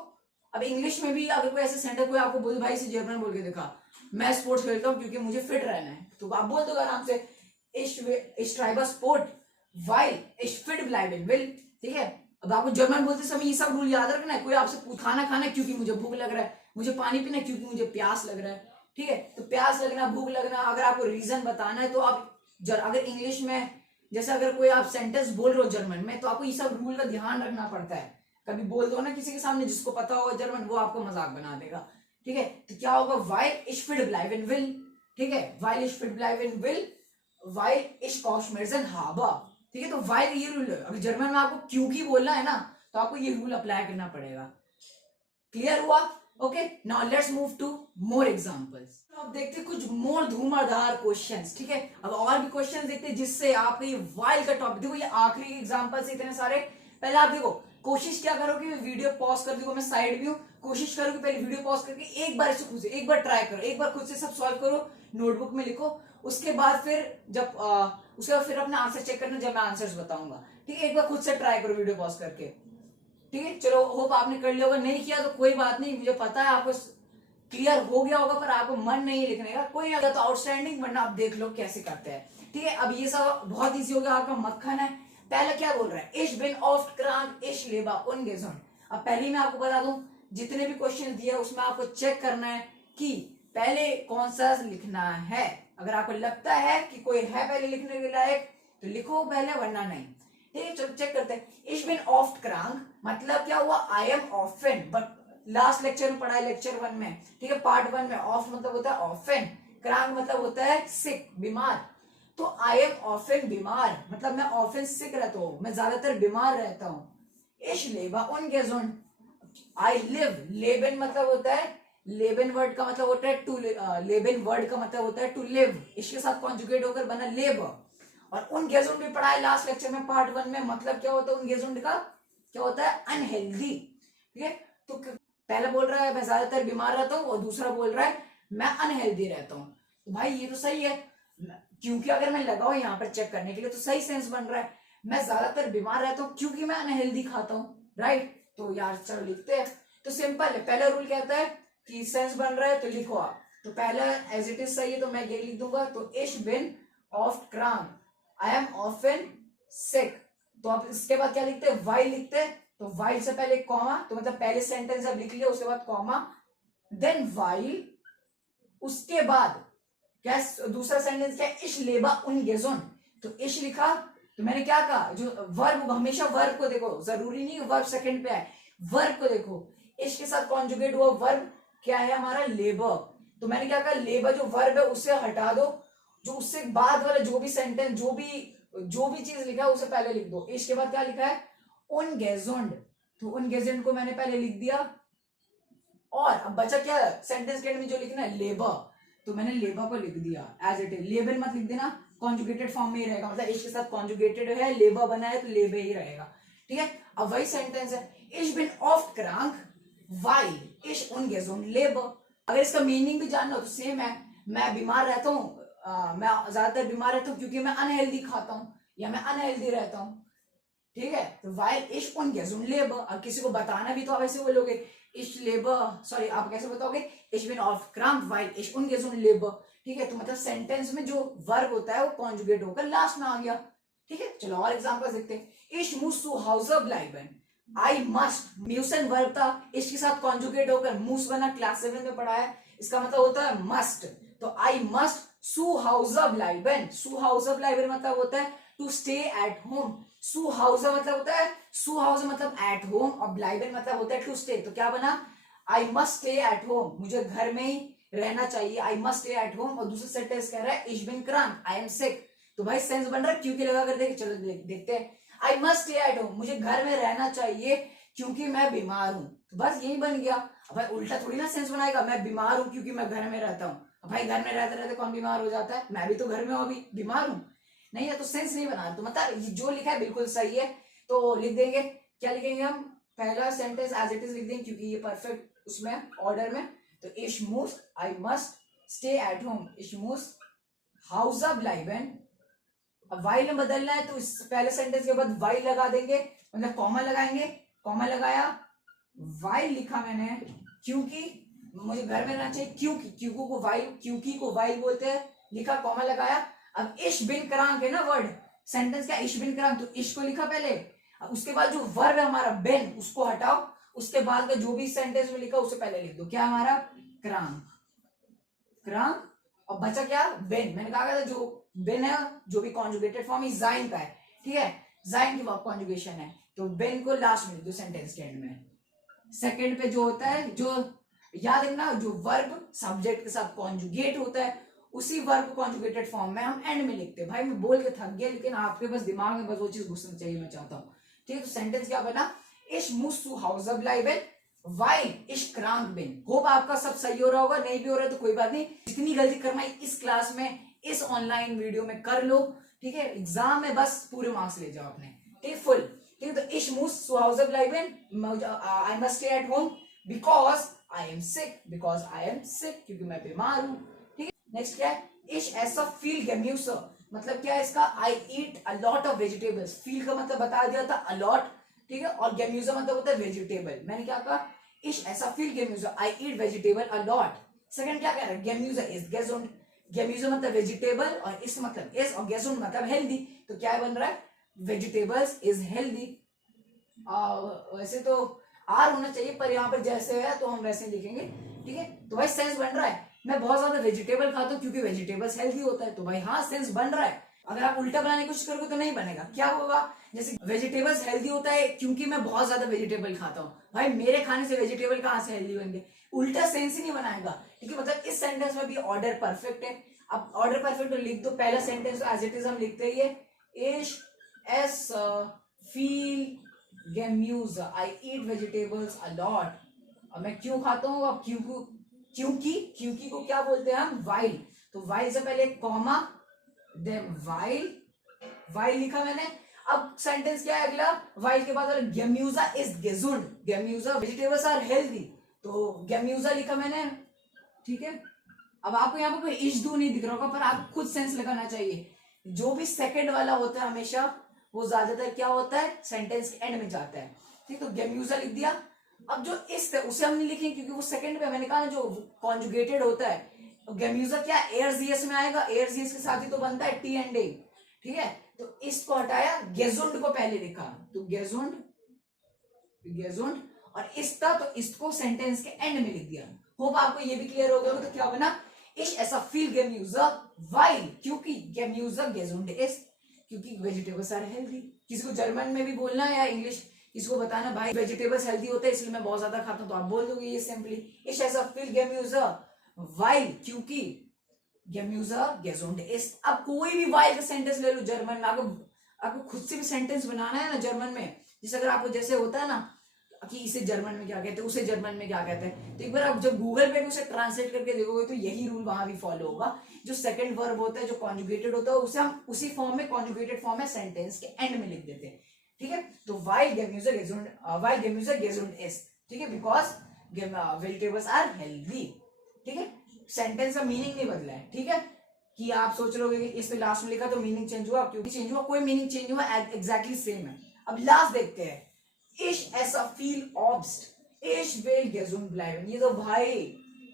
अब इंग्लिश में भी अगर कोई ऐसे सेंटेंस कोई आपको बोले भाई इसे जर्मन बोल के दिखा, मैं स्पोर्ट्स खेलता हूँ क्योंकि मुझे फिट रहना है, तो आप बोल दो आराम से ich treibe Sport weil ich fit bleiben will, ठीक है। अब आपको जर्मन बोलते समय ये सब रूल याद रखना है। कोई आपसे खाना खाना है क्योंकि मुझे भूख लग रहा है, मुझे पानी पीना है क्योंकि मुझे प्यास लग रहा है, ठीक है। तो प्यास लगना, भूख लगना, अगर आपको रीजन बताना है तो आप अगर इंग्लिश में जैसे अगर कोई आप सेंटेंस बोल रहे हो जर्मन में, तो आपको ये सब रूल का ध्यान रखना पड़ता है। कभी बोल दो ना किसी के सामने जिसको पता होगा जर्मन, वो आपको मजाक बना देगा, ठीक है। तो क्या होगा, weil ich fit bleiben will, ठीक है, weil ich fit bleiben will, weil ich Kopfschmerzen habe, ठीक है। तो weil ये रूल है। अगर जर्मन में आपको क्योंकि बोलना है ना, तो आपको ये रूल अप्लाई करना पड़ेगा। क्लियर हुआ? Okay, now let's move to more examples. अब देखते हैं कुछ मोर धुआंधार क्वेश्चंस, ठीक है। अब और भी क्वेश्चंस देखते हैं जिससे आप ये वाइल का टॉपिक, देखो ये आखिरी एग्जांपल्स इतने सारे। पहले आप देखो, कोशिश क्या करो कि वीडियो पॉज कर, देखो मैं साइड भी हूं, कोशिश करो कि पहले वीडियो पॉज करके एक बार इसे खुद से एक बार ट्राई करो, एक बार खुद से सब सॉल्व करो, नोटबुक में लिखो। उसके बाद फिर अपना आंसर चेक करना जब मैं आंसर्स बताऊंगा, ठीक है। एक बार खुद से ट्राई करो वीडियो पॉज करके, ठीक है। चलो, होप आपने कर लिया होगा, नहीं किया तो कोई बात नहीं, मुझे पता है आपको क्लियर हो गया होगा, पर आपको मन नहीं लिखने का, कोई नहीं तो आउटस्टैंडिंग, वरना आप देख लो कैसे करते हैं, ठीक है। अब ये सब बहुत ईजी हो गया, आपका मक्खन है। पहला क्या बोल रहा है, ich bin oft krank, ich lebe ungesund। अब पहले मैं आपको बता दूं, जितने भी क्वेश्चन दिए उसमें आपको चेक करना है कि पहले कौन सा लिखना है। अगर आपको लगता है कि कोई है पहले लिखने के लायक तो लिखो पहले, वरना नहीं, ठीक है। चलो चेक करते हैं। ich bin oft krank मतलब क्या हुआ, I am often, but last lecture में पढ़ा है, लेक्चर 1 में, ठीक है, पार्ट 1 में। ऑफ मतलब होता है often, krank मतलब होता है सिक, बीमार। तो आई एम ऑफन बीमार मतलब मैं ऑफन सिक रहता हूं, मैं ज्यादातर बीमार रहता हूं। ich lebe ungesund, I live, Lebon मतलब होता है, लेबन वर्ड का मतलब होता है टू, लेबन वर्ड का मतलब होता है टू लिव, इसके साथ कॉन्जुगेट होकर बना लिव। और ungesund भी पढ़ा है लास्ट लेक्चर में पार्ट 1 में, मतलब क्या होता है ungesund का, क्या होता है अनहेल्दी, ठीक है। तो पहला बोल रहा है मैं ज्यादातर बीमार रहता हूँ, और दूसरा बोल रहा है मैं अनहेल्दी रहता हूँ। तो भाई ये तो सही है, क्योंकि अगर मैं लगाऊ यहाँ पर चेक करने के लिए तो सही सेंस बन रहा है। मैं ज्यादातर बीमार रहता हूँ क्योंकि मैं अनहेल्दी खाता हूँ, राइट। तो यार चलो लिखते हैं। तो सिंपल है, पहला रूल कहता है कि सेंस बन रहा है तो लिखो आप। तो पहला एज इट इज सही है तो मैं ये लिख दूंगा। तो ich bin oft krank, I am often sick। तो आप इसके बाद क्या लिखते हैं, वाइल लिखते हैं। तो वाइल से पहले कॉमा, तो मतलब पहले सेंटेंस अब लिख लिया, उसके बाद कॉमा, देन वाइल, उसके बाद क्या दूसरा सेंटेंस क्या है, ich lebe ungesund। तो ich लिखा, तो मैंने क्या कहा, जो वर्ब, हमेशा वर्ब को देखो, जरूरी नहीं वर्ब सेकंड पे है, वर्ब को देखो। ich के साथ कॉन्जुगेट हुआ वर्ब क्या है हमारा, लेबर। तो मैंने क्या कहा, लेबर जो वर्ब है उसे हटा दो, जो उससे बाद वाला जो भी सेंटेंस, जो भी चीज लिखा है उसे पहले लिख दो। इसके बाद क्या लिखा है, ungesund। तो ungesund को मैंने पहले लिख दिया, और अब बचा क्या सेंटेंस के एंड में जो लिखना है, लेबर। तो मैंने लेबर को लिख दिया एज इट इज, लेबर मत लिख देना, कॉन्जुगेटेड फॉर्म में ही रहेगा, मतलब ich के साथ कॉन्जुगेटेड है, लेबर बना है तो लेबर ही रहेगा, ठीक है। अब वही सेंटेंस है, ich bin oft krank weil ich ungesund lebe। अगर इसका मीनिंग भी जानना हो तो सेम है, मैं बीमार रहता हूँ, मैं ज्यादातर बीमार रहता हूँ क्योंकि मैं अनहेल्दी खाता हूँ या मैं अनहेल्दी रहता हूँ, ठीक है। तो weil ich ungesund lebe। अब किसी को बताना भी तो आप ऐसे बोलोगे, ich lebe, सॉरी आप कैसे बताओगे, ich bin oft krank weil ich ungesund lebe, ठीक है। तो मतलब सेंटेंस में जो वर्ब होता है वो कॉन्जुगेट होकर लास्ट में आ गया, ठीक है। चलो और एग्जांपल देखते हैं। ich muss zu Hause bleiben, I must, म्यूसन वर्ब था, इसके साथ कॉन्जुगेट होकर मूस बना, क्लास 7 में पढ़ा है, इसका मतलब होता है मस्ट। तो I must zu Hause bleiben, zu Hause bleiben मतलब होता है टू स्टे एट होम। सू हाउस मतलब होता है, सू हाउस मतलब एट होम, और ब्लाइबन मतलब होता है टू स्टे। तो क्या बना, आई मस्ट स्टे एट होम, मुझे घर में ही रहना चाहिए, आई मस्ट स्टे एट होम। और दूसरा सेंटेंस कह रहा है ich bin krank, I am सिक। तो भाई सेंस बन रहा है, क्योंकि लगा कर देखे, चलो देखते हैं। आई मस्ट स्टे एट होम, मुझे घर में रहना चाहिए क्योंकि मैं बीमार हूं। तो बस यही बन गया। अब भाई उल्टा थोड़ी ना सेंस बनाएगा, मैं बीमार हूं क्योंकि मैं घर में रहता हूँ। भाई घर में रहते रहते कौन बीमार हो जाता है, मैं भी तो घर में अभी बीमार हूं, नहीं है तो सेंस नहीं बना। तो मतलब जो लिखा है बिल्कुल सही है, तो लिख देंगे, क्या लिखेंगे हम, पहला सेंटेंस एज इट इज लिख देंगे क्योंकि ये परफेक्ट उसमें ऑर्डर में। तो ich muss, I must stay at home, ich muss Hause bleiben। अब वाइल में बदलना है तो इस पहले सेंटेंस के बाद वाइल लगा देंगे, मतलब कॉमा लगाएंगे, कॉमा लगाया वाइल लिखा मैंने क्योंकि मुझे घर में रहना चाहिए, क्योंकि क्योंकि को वाइल, क्योंकि को वाइल बोलते हैं, लिखा कॉमा लगाया। अब इश बिन क्रांक है ना वर्ड, सेंटेंस क्या इश बिन क्रांक, तो इश को लिखा पहले, अब उसके बाद जो वर्ब है हमारा बेन उसको हटाओ, उसके बाद का जो भी सेंटेंस में लिखा उसे पहले लिख दो, क्या हमारा क्रांक, क्रांक, और बचा क्या बेन, मैंने कहा था जो बेन है जो भी कॉन्जुगेटेड फॉर्म जाइन का है, ठीक है, जाइन की वर्ब कॉन्जुगेशन है, तो बेन को लास्ट में लिख दो सेंटेंस के एंड में। सेकंड पे जो होता है, जो याद रखना जो वर्ब सब्जेक्ट के साथ कॉन्जुगेट होता है उसी वर्ब कॉन्जुगेटेड फॉर्म में हम एंड में लिखते हैं। भाई मैं बोल के थक गया, लेकिन आपके बस दिमाग में बस वो चीज घुसना चाहिए, मैं चाहता हूँ, ठीक है। तो सेंटेंस क्या बना, इश मुस टू हाउस ब्लाइबेन वाइल इश क्रांक बिन। होप आपका सब सही हो रहा होगा, नहीं भी हो रहा है तो कोई बात नहीं, जितनी गलती करना है इस क्लास में इस ऑनलाइन वीडियो में कर लो, ठीक है, एग्जाम में बस पूरे मार्क्स ले जाओ अपने, ठीक, फुल, ठीक है। तो इश मुस टू हाउस ब्लाइबेन I must stay at home because I am sick, because I am sick क्योंकि मैं बीमार हूं, ठीक है। नेक्स्ट क्या है, इश ऐसा फील गेम्यूसर, मतलब क्या है इसका, I eat a lot of vegetables, फील का मतलब बता दिया था अलॉट, ठीक है, और गेम्यूजर मतलब होता है वेजिटेबल, मैंने क्या कहा, इश ऐसा फील गेम्यूजर, I eat vegetable a lot. Second क्या कह रहा है, गेम्यूजर इज गेजुंड, गेम्यूजर मतलब वेजिटेबल और इस मतलब इज, और गेजुंड मतलब हेल्दी, तो क्या बन रहा है, वेजिटेबल्स इज हेल्दी। वैसे तो आर होना चाहिए पर यहाँ पर जैसे है तो हम वैसे लिखेंगे, ठीक है। तो भाई सेंस बन रहा है, मैं बहुत ज्यादा वेजिटेबल खाता हूँ क्योंकि वेजिटेबल्स हेल्दी होता है, तो भाई हाँ सेंस बन रहा है। अगर आप उल्टा बनाने की कोशिश करोगे तो नहीं बनेगा, क्या होगा, जैसे वेजिटेबल्स हेल्दी होता है क्योंकि मैं बहुत ज्यादा वेजिटेबल खाता हूँ, भाई मेरे खाने से वेजिटेबल कहाँ से हेल्दी बन गए, उल्टा सेंस ही नहीं बनाएगा, ठीक है। मतलब इस सेंटेंस में भी ऑर्डर परफेक्ट है। अब ऑर्डर परफेक्ट तो लिख दो, पहला सेंटेंस एज इट इज हम लिखते ही है, इश एस फील गेम्यूज I eat vegetables a lot, और मैं क्यों खाता हूँ, अब क्योंकि क्योंकि को क्या बोलते हैं हम, वाइल, तो वाइल से पहले कॉमा देन वाइल, वाइल लिखा मैंने। अब सेंटेंस क्या है अगला, वाइल के बाद गेम्यूजा इज गेजुंड, गेम्यूजा वेजिटेबल्स आर हेल्दी, तो गेम्यूजा लिखा मैंने, ठीक है। अब आपको यहाँ पर कोई इश दू नहीं दिख रहा होगा पर आप खुद सेंस लगाना चाहिए, जो भी सेकंड वाला होता है हमेशा वो ज्यादातर क्या होता है सेंटेंस के एंड में जाता है, ठीक, तो गेम्यूजा लिख दिया। अब जो इस है उसे हम नहीं लिखेंगे क्योंकि वो सेकंड पे, मैंने कहा ना जो कॉन्जुगेटेड होता है, तो गेम्यूजा क्या एयरजीएस में आएगा, एयरजीएस के साथ ही तो बनता है टी एंड ए, ठीक है। तो इसको हटाया, गेजुंड को पहले लिखा, तो गेजुंड, गेजुंड, और इसका तो इसको सेंटेंस के एंड में लिख दिया। होप आपको ये भी क्लियर हो गया होगा। तो क्या बना, इश ऐसा फील गेम्यूजर वाइल क्योंकि गेम्यूजर गेजुंड इज, क्योंकि वेजिटेबल्स आर हेल्दी। किसी को जर्मन में भी बोलना है या इंग्लिश, इसको बताना भाई वेजिटेबल्स हेल्दी होते हैं इसलिए मैं बहुत ज्यादा खाता हूं, तो आप बोल दोगे ये सिंपली, इश ऐसा फील गेम्यूजर वाइल क्योंकि गेम्यूजर गेजुंड इज। अब कोई भी वाइल का सेंटेंस ले लो जर्मन में, आपको खुद से भी सेंटेंस बनाना है ना जर्मन में, जैसे अगर आपको जैसे होता है ना कि इसे जर्मन में क्या कहते हैं, उसे जर्मन में क्या कहते हैं, तो एक बार आप जब गूगल पे भी उसे ट्रांसलेट करके देखोगे तो यही रूल वहां भी फॉलो होगा, जो सेकंड वर्ब होता है जो कॉन्जुगेटेड होता है उसे हम उसी फॉर्म में, कॉन्जुगेटेड फॉर्म में सेंटेंस के एंड में लिख देते हैं, ठीक है। तो वाइल गेम्यूजर गेजुंड, वाइल गेम्यूजर गेजुंड इज, ठीक है, बिकॉज वेजिटेबल्स आर हेल्दी, ठीक है। सेंटेंस का मीनिंग नहीं बदला है, ठीक है, कि आप सोच रहे हो इस पे लास्ट में लिखा तो मीनिंग चेंज हुआ, क्योंकि चेंज हुआ, कोई मीनिंग चेंज हुआ, एग्जैक्टली सेम है। अब लास्ट देखते हैं, Ich es viel Obst, ich will gesund bleiben। ये तो भाई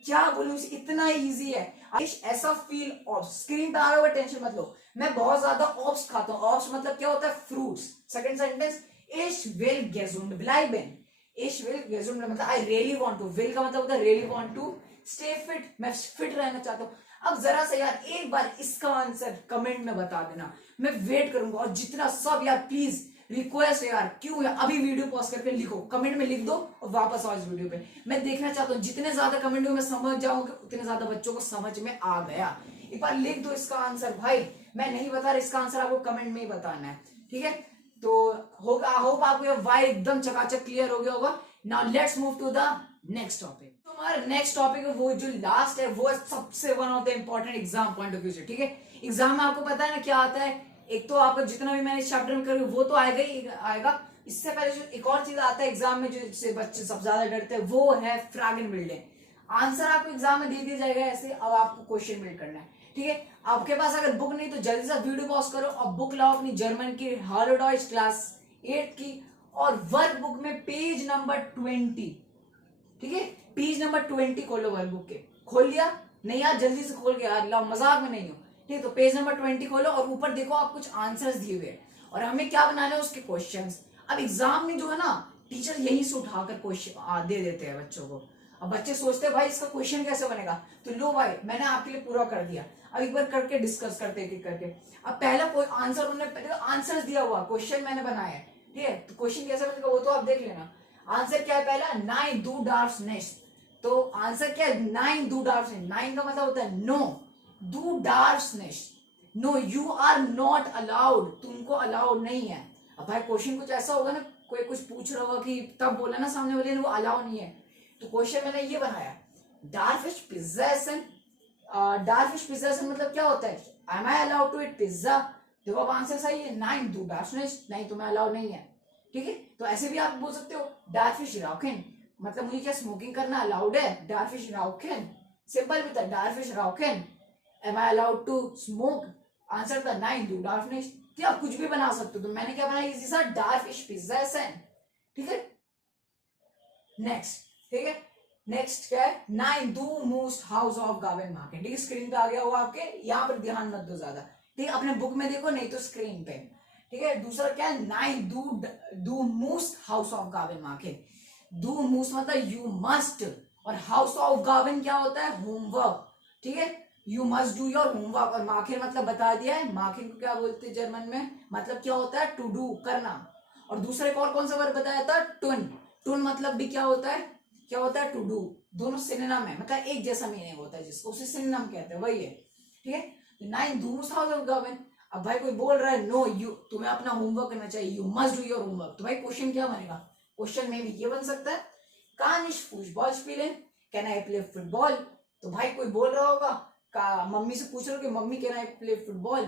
क्या बोलूं, इतना इजी है। Ich ऐसा feel Obst, स्क्रीन पे आ रहा होगा टेंशन मत लो, मैं बहुत ज्यादा Obst खाता हूँ, Obst मतलब क्या होता है fruits. Second sentence, ich will gesund bleiben, ich will gesund मतलब I really want to, will का मतलब होता है really want to stay fit, मैं फिट रहना चाहता हूँ। अब जरा से यार एक बार इसका आंसर कमेंट में बता देना, मैं वेट करूंगा, और जितना सब यार प्लीज रिक्वेस्ट है यार, क्यों है अभी वीडियो पॉज करके लिखो, कमेंट में लिख दो और वापस आओ इस वीडियो पे, मैं देखना चाहता हूँ जितने ज्यादा कमेंट में समझ जाओगे उतने ज्यादा बच्चों को समझ में आ गया। एक बार लिख दो इसका आंसर, भाई मैं नहीं बता रहा, इसका आंसर आपको कमेंट में ही बताना है, ठीक है। तो होगा, होप आपको ये वाई एकदम चकाचक क्लियर हो गया होगा। Now let's move to the next topic. हमारा नेक्स्ट टॉपिक है वो जो लास्ट है, वो सबसे one of the important exam point of view से, ठीक है। एग्जाम में आपको पता है ना क्या आता है, एक तो आपको जितना भी मैंने चैप्टर में करूँ वो तो आएगा ही आएगा, इससे पहले जो एक और चीज आता है एग्जाम में जो बच्चे सबसे ज्यादा डरते हैं वो है फ्रैगमेंट बिल्डिंग। आंसर आपको एग्जाम में दे दिया जाएगा ऐसे, अब आपको क्वेश्चन बिल्ड करना है, ठीक है। आपके पास अगर बुक नहीं तो जल्दी से वीडियो पॉज करो और बुक लाओ अपनी जर्मन की हॉलो डॉइच क्लास 8 की, और वर्कबुक में पेज नंबर 20, ठीक है, पेज नंबर 20 खोलो वर्कबुक के। खोल लिया? नहीं यार जल्दी से खोल के यार, ला मजाक में नहीं हो, ठीक है। तो पेज नंबर 20 खोलो और ऊपर देखो आप कुछ आंसर्स दिए हुए हैं और हमें क्या बनाना है उसके क्वेश्चंस। अब एग्जाम में जो है ना टीचर यहीं से उठाकर क्वेश्चन दे देते हैं बच्चों को। अब बच्चे सोचते हैं भाई इसका क्वेश्चन कैसे बनेगा, तो लो भाई मैंने आपके लिए पूरा कर दिया। अब एक बार करके डिस्कस करते एक एक करके। अब पहला कोई आंसर उन्होंने आंसर दिया हुआ, क्वेश्चन मैंने बनाया है, ठीक है। तो क्वेश्चन कैसे बनेगा वो तो आप देख लेना। आंसर क्या है पहला, 9 do darf's nest। तो आंसर क्या है, 9 do darf's nest। 9 का मतलब होता है no, do darf's nest, no you are not allowed, तुमको अलाउड नहीं है। अब भाई क्वेश्चन कुछ ऐसा होगा ना, कोई कुछ पूछ रहा होगा कि तब बोला ना सामने वाले ने वो अलाउ नहीं है। तो क्वेश्चन मैंने ये बनाया, डार्फिश पिज्जा, डार्फिश पिज्जा मतलब क्या होता है, am I allowed to eat pizza. देखो अब आंसर सही है, 9 do darf's nest, नहीं तुम्हें अलाउड नहीं है, ठीक है। तो ऐसे भी आप बोल सकते हो डार्फिश राउकेन, मतलब मुझे क्या स्मोकिंग करना अलाउड है, डार्फिश राउकेन, सिंपल भी था डार्फिश राउकेन, am I allowed to smoke, answer था 9 do darf's nest। ठीक है, आप कुछ भी बना सकते हो। तो मैंने क्या बनाया इसी सा डार्फिश पिज्जा, ठीक है। नेक्स्ट, ठीक है, नेक्स्ट क्या है, 9 do most house of garden market, ठीक है। स्क्रीन पे आ गया होगा आपके, यहाँ पर ध्यान मत दो ज्यादा, ठीक है, अपने बुक में देखो नहीं तो स्क्रीन पे, ठीक है। दूसरा क्या है, 9 do most हाउस ऑफ गार्डन मार्केट। डू most मतलब यू मस्ट, और हाउस ऑफ गार्डन क्या होता है, होमवर्क, ठीक है। You must do your homework, और मार्केट मतलब बता दिया है, मार्केट को क्या बोलते हैं जर्मन में, मतलब क्या होता है टू डू, करना। और दूसरा एक और कौन सा वर्ड बताया था, टुन, टुन मतलब भी क्या होता है, क्या होता है टू डू, दोनों सिनोनिम है, मतलब एक जैसा मीनिंग होता है, जिसको उसे सिनोनिम कहते हैं, वही है, ठीक है। 9 do हाउस ऑफ गार्डन। अब भाई कोई बोल रहा है नो यू, तुम्हें अपना होमवर्क करना चाहिए, you must do your homework, तो भाई क्वेश्चन क्या बनेगा, क्वेश्चन में भी ये बन सकता है, कान इज फुटबॉल स्पीलें, कैन आई प्ले फुटबॉल। तो भाई कोई बोल रहा होगा का मम्मी से पूछ रहे हो कि mummy can I play football,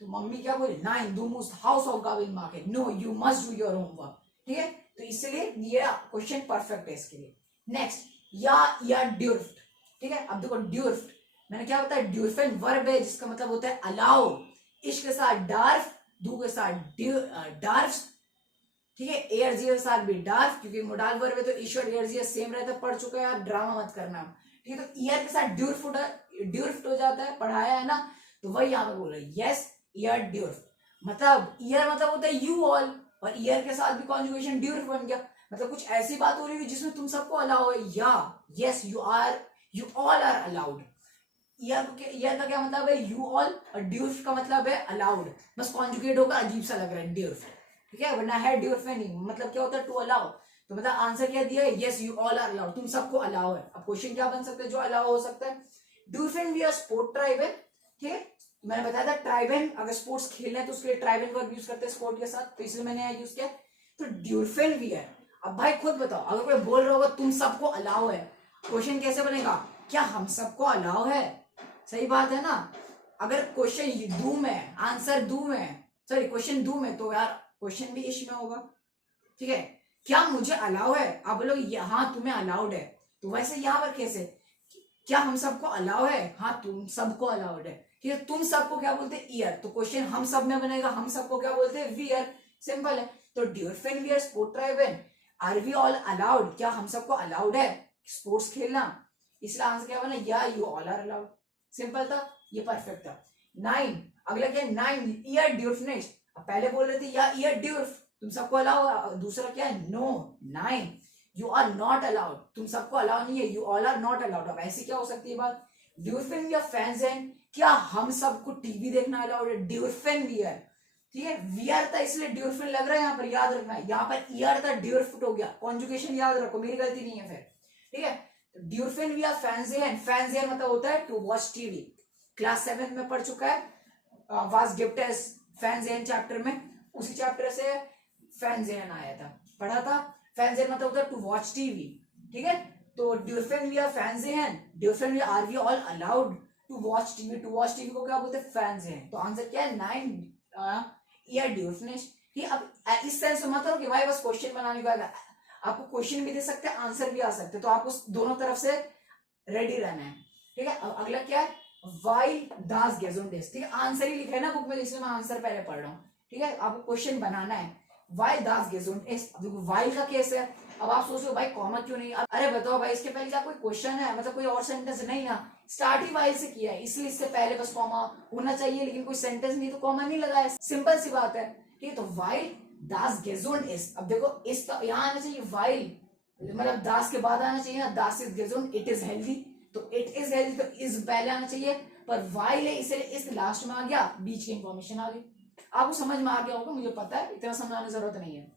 तो मम्मी क्या बोले, 9 do हाउस ऑफ गार्डन मार्केट, no you must do your homework, ठीक है। तो इसलिए ये क्वेश्चन परफेक्ट है इसके लिए। नेक्स्ट, या ड्यूर्फ्ट, ठीक है। अब देखो ड्यूर्फ्ट मैंने क्या बताया, ड्यूर्फेन वर्ब है जिसका मतलब होता है अलाउ, इश के साथ डार्फ, डू के साथ डार्फ, ठीक है। एयरजियर साथ भी डार्फ, क्योंकि मोडाल वर्ब है तो ईश्वर एयरजियर सेम रहता है, पढ़ चुका है आप, ड्रामा मत करना, ठीक है। तो ईयर के साथ ड्यूर्फ्ट हो जाता है, पढ़ाया है ना, तो वही यहाँ पे बोल रहे हैं, यस ईयर ड्यूर्फ्ट, मतलब ईयर मतलब होता है यू ऑल, और ईयर के साथ भी कॉन्जुगेशन ड्यूर्फ्ट बन गया, मतलब कुछ ऐसी बात हो रही है जिसमें तुम सबको अलाउ है, या yes you all are allowed. ईयर का क्या मतलब है, यू ऑल, और ड्यूर्फ्ट का मतलब है अलाउड, बस कॉन्जुगेट होगा, अजीब सा लग रहा है ड्यूर्फ्ट, ठीक है, वरना है ड्यूर्फ्ट नहीं, मतलब क्या होता है टू अलाउ। तो मतलब आंसर क्या दिया है, yes you all are allowed, तुम सबको अलाउ है। अब क्वेश्चन क्या बन सकता है जो अलाउ हो सकता है, ड्यूर्फेन भी स्पोर्ट ट्राइब है, ठीक है। मैंने बताया था ट्राइबन अगर स्पोर्ट्स खेलना है तो उसके लिए ट्राइबन वर्ब यूज करते हैं स्पोर्ट के साथ, तो इसलिए मैंने यहाँ यूज किया। तो ड्यूर्फेन भी है। अब भाई खुद बताओ, अगर कोई बोल रहा होगा तुम सबको अलाउ है, क्वेश्चन कैसे बनेगा, क्या हम सबको अलाउ है, सही बात है ना। अगर क्वेश्चन दू में, आंसर दू में, सॉरी क्वेश्चन दू में, तो यार क्वेश्चन भी इश में होगा, ठीक है। क्या मुझे अलाउ है, आप बोलोगे हाँ तुम्हें अलाउड है, तो वैसे यहाँ पर कैसे, क्या हम सबको अलाउ है, हाँ तुम सबको अलाउड है, ठीक है। तुम सबको क्या बोलते हैं, ईयर, तो क्वेश्चन हम सब में बनेगा, हम सबको क्या बोलते हैं, वियर, सिंपल है। तो ड्यूरफेन वियर स्पोर्ट ट्राइबन, आर वी ऑल अलाउड, क्या हम सबको अलाउड है स्पोर्ट्स खेलना, इसलिए आंसर क्या बना, या you all are allowed, simple था, ये परफेक्ट था। 9, अगला क्या है, 9 ईयर ड्यूर्फनेस, पहले बोल रहे थे या ईयर ड्यूर्फ, तुम सबको अलाउ, दूसरा क्या है, no 9 you are not allowed, तुम सबको अलाउ नहीं है, you all are not allowed. अब ऐसी क्या हो सकती है बात, ड्यूरफेन वियर फैंस हैं, क्या हम सबको टीवी देखना अलाउड है, ड्यूरफेन वियर, ठीक है। वियर था इसलिए ड्यूरफेन लग रहा है, यहाँ पर याद रखना है, यहाँ पर ईयर था ड्यूरफुट हो गया, कॉन्जुगेशन याद रखो, मेरी गलती नहीं है फिर, ठीक है। ड्यूरफेन वियर फैंस हैं, फैंस हैं मतलब होता है टू वॉच टीवी, क्लास 7 में पढ़ चुका है, वास गिफ्टेस फैंस हैं चैप्टर में, उसी चैप्टर से फैंस आया था, पढ़ा था। फैंस मतलब होता है टू वॉच टीवी, ठीक है। तो ड्यूरफेन वी आर फैंस हैं, ड्यूरफेन we are we all allowed to watch TV, to watch TV को क्या बोलते हैं, फैंस हैं। तो आंसर क्या है, 9 ईयर ड्यूरफनेस, ठीक है। अब इस सेंस में मत हो कि भाई बस क्वेश्चन बनाने को आएगा, आपको क्वेश्चन भी दे सकते हैं, आंसर भी आ सकते हैं, तो आपको दोनों तरफ से रेडी रहना है, ठीक है। अब अगला क्या है, वाई दास गेजोंडेस, ठीक है, आंसर ही लिखा है ना बुक में, इसलिए मैं आंसर पहले पढ़ रहा हूँ, ठीक है। आपको क्वेश्चन बनाना है, वाइल दास गेजुंट इस, अब देखो वाइल का केस है। अब आप सोचो भाई कॉमा क्यों नहीं, अरे बताओ भाई इसके पहले क्या कोई क्वेश्चन है, मतलब कोई और सेंटेंस नहीं ना, स्टार्ट ही वाइल से किया है, इसलिए इससे पहले बस कॉमा होना चाहिए, लेकिन कोई सेंटेंस नहीं तो कॉमा नहीं लगाया, सिंपल सी बात है। ठीक है, तो वाइल दास गेजुंट इस, अब देखो इस तो यहाँ आना चाहिए, वाइल मतलब दास के बाद आना चाहिए ना, दास इज गेजुंट इट इज हेल्दी, तो इट इज हेल्दी तो इज पहले आना चाहिए, पर वाइल है इसलिए इस लास्ट में आ गया, बीच की इंफॉर्मेशन आ गई। आपको समझ में आ गया होगा, मुझे पता है, इतना समझाने की जरूरत नहीं है।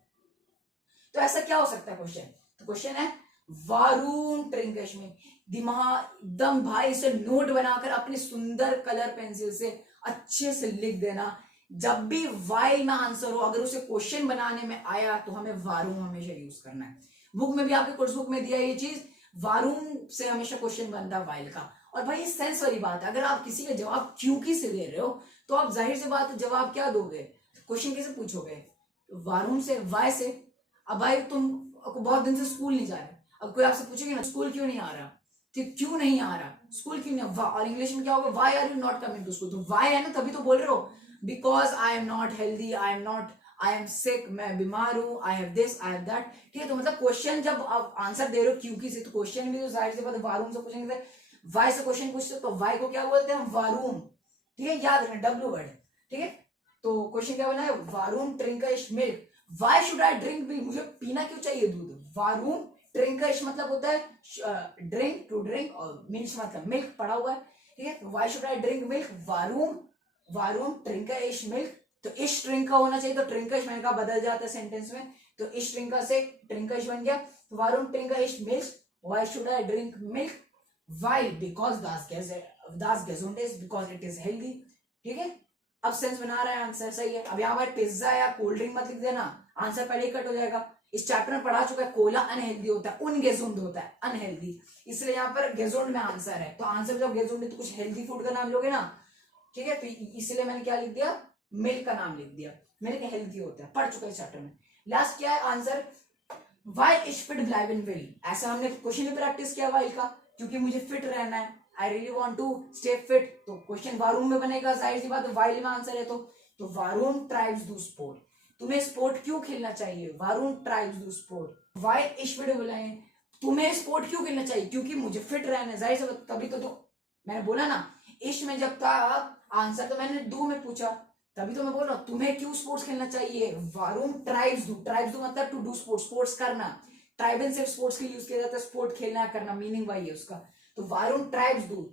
तो ऐसा क्या हो सकता है क्वेश्चन, तो क्वेश्चन है वारुण ट्रिंकेश में, दिमाग एकदम भाई से नोट बनाकर अपनी सुंदर कलर पेंसिल से अच्छे से लिख देना, जब भी वाई में आंसर हो, अगर उसे क्वेश्चन बनाने में आया तो हमें वारुण हमेशा यूज करना है। बुक में भी आपके कोर्स बुक में दिया ये चीज, वारुण से हमेशा क्वेश्चन बनता है वाइल का। और भाई सेंस वाली बात है, अगर आप किसी का जवाब क्योंकि से दे रहे हो तो आप जाहिर सी बात है जवाब क्या दोगे, क्वेश्चन कैसे पूछोगे, वारुण से, वाई से। अब भाई तुम बहुत दिन से स्कूल नहीं जा रहे, अब कोई आपसे पूछेगा ना स्कूल क्यों नहीं आ रहा, ठीक क्यों नहीं आ रहा स्कूल, क्यों नहीं, और इंग्लिश में क्या होगा, why are you not coming to school, तो वाई है ना, तभी तो बोल रहे हो, because I am not healthy, I am sick, मैं बीमार हूं, I have this, I have that. ठीक है, तो मतलब क्वेश्चन जब आप आंसर दे रहे हो क्योंकि से, तो क्वेश्चन भी तो जाहिर सी बात है वारुण से पूछेंगे, वाई से क्वेश्चन पूछते तो वाई को क्या बोलते हैं, वारुण। ठीक है, याद रखना डब्ल्यू वर्ड। ठीक है, तो क्वेश्चन क्या बना है, वारुण drink milk, why should I drink milk, मुझे पीना क्यों चाहिए दूध, वारुण ड्रिंक मतलब होता है ड्रिंक, टू ड्रिंक, और मिल्क मतलब मिल्क पड़ा हुआ है। ठीक है, Y should I drink milk, Varun drink milk, तो इश ड्रिंक का होना चाहिए, तो ड्रिंकश मैंने कहा बदल जाता है सेंटेंस में, तो इश ड्रिंक से ड्रिंकश बन गया, तो वारुण drink milk, why should I drink milk, why because दास गेजुंट इज, बिकॉज इट इज हेल्दी। ठीक है, अब सेंस बना रहा है, आंसर सही है। अब यहाँ पर पिज्जा या कोल्ड ड्रिंक मत लिख देना, आंसर पहले ही कट हो जाएगा। इस चैप्टर में पढ़ा चुका है, कोला अनहेल्दी होता है, उन गेजुंड होता है अनहेल्दी, इसलिए यहाँ पर गेजुंड में आंसर है, तो आंसर जब गेजुंड है तो कुछ हेल्दी फूड का नाम लोगे ना। ठीक है, तो इसलिए मैंने क्या लिख दिया, मिल्क का नाम लिख दिया, मिल्क हेल्दी होता है, पढ़ चुका है इस चैप्टर में। लास्ट क्या है आंसर, वाई इज फिट ब्लाइवन विल, ऐसा हमने क्वेश्चन भी प्रैक्टिस किया वाइल का, क्योंकि मुझे फिट रहना है, I really want to stay fit, तो क्वेश्चन वारुण में बनेगा, जाहिर सी बात है वाइल में आंसर है, तो वारुण ट्राइब्स डू स्पोर्ट, तुम्हें स्पोर्ट क्यों खेलना चाहिए, वारुण tribes do sport, why is fit बुलाए, तुम्हें स्पोर्ट क्यों खेलना चाहिए, क्योंकि मुझे फिट रहना है, जाहिर सी बात, तभी तो मैंने बोला ना, इश में जब था आंसर तो मैंने डू में पूछा, तभी तो मैं बोल रहा हूं तुम्हें क्यों स्पोर्ट्स खेलना चाहिए, वारुण ट्राइब्स डू मतलब टू डू स्पोर्ट्स करना, ट्राइबल सिर्फ स्पोर्ट्स के लिए यूज किया जाता है, स्पोर्ट खेलना करना, मीनिंग वही है उसका, तो वारुण tribes do,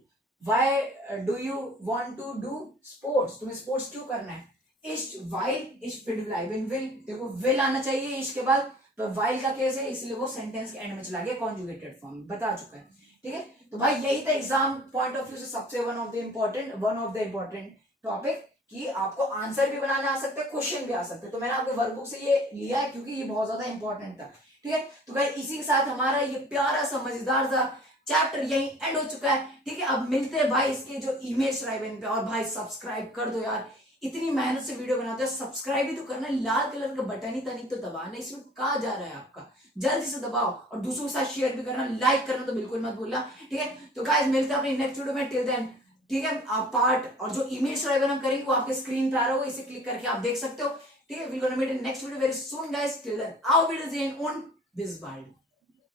why do you want to do sports, तुम्हें स्पोर्ट्स क्यों करना है, इस्ट वाइल इस्ट फिट ब्लाइवन विल, देखो विल आना चाहिए इश्क के बाद, पर वाइल का केस है इसलिए वो सेंटेंस के एंड में चला गया, कॉन्जुगेटेड फॉर्म बता चुका है। ठीक है, तो भाई यही था एग्जाम पॉइंट ऑफ व्यू से सबसे one of the important topic, कि आपको आंसर भी बनाने आ सकते हैं, क्वेश्चन भी आ सकते हैं, तो मैंने आपके वर्कबुक से ये लिया है क्योंकि ये बहुत ज्यादा इंपॉर्टेंट था। ठीक है, तो भाई इसी के साथ हमारा ये प्यारा सा मजेदार सा चैप्टर यही एंड हो चुका है। ठीक है, अब मिलते हैं भाई इसके जो ईमेल राइबन पे, और भाई सब्सक्राइब कर दो यार, इतनी मेहनत से वीडियो बनाते हो, सब्सक्राइब भी तो करना, लाल कलर का बटन ही था नहीं तो दबाना, इसमें कहा जा रहा है आपका, जल्दी से दबाओ, और दूसरों के साथ शेयर भी करना, लाइक करना तो बिल्कुल मत भूलना। ठीक है, तो गाइस मिलते हैं अपने नेक्स्ट वीडियो में, टिल देन ठीक है, आप पार्ट और जो ईमेल सब्सक्राइबर हम करेंगे वो आपके स्क्रीन पर आ रहा होगा, इसे क्लिक करके आप देख सकते हो। ठीक है, we gonna meet in next video very soon guys, till then our videos in on this world.